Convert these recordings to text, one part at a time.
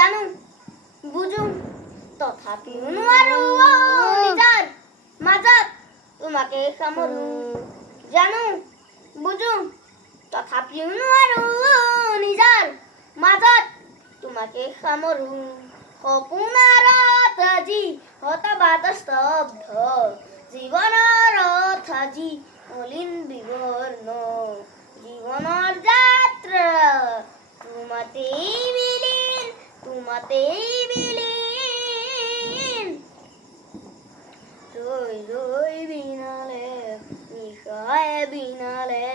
জানো বুঝো তথাপিও নোৱাৰো নিজৰ মাজত তোমাকে সামৰো জানো বুঝো তথাপিও নোৱাৰো নিজৰ মাজত তোমাকে সামৰো সপোনাৰত আজি হতাবাত স্তব্ধ জীৱনৰ ৰথ আজি মলিন বিবৰ্ণ জীৱনৰ যাত্ৰা তোমাতেই বিলীন ৰৈ ৰৈ বিনালে নিশাই বিনালে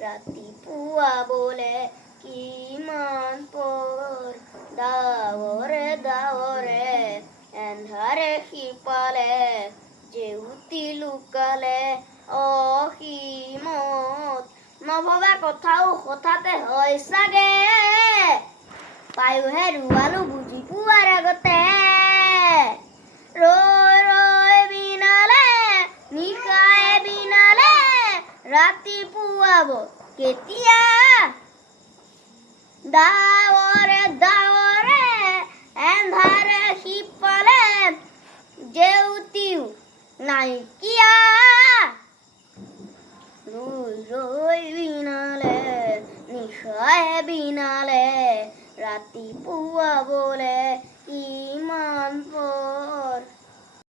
ৰাতিপুৱা বোলে কিমান পৰ ডাৱৰে ডাৱৰে এন্ধাৰে সিপালে জেউতি লুকালে অসীমত নভবা কথাও হঠাতে হয় চাগে পায়ো হেৰুৱালো বুজি পোৱাৰ আগতে ৰৈ ৰৈ বিনালে নিশাই বিনালে ৰাতিপুৱাব কেতিয়া ডাৱৰে ডাৱৰে এন্ধাৰে সিপালে জেউতিও নাইকিয়া ৰৈ ৰৈ বিনালে নিশাই বিনালে ৰাতিপুৱা বোলে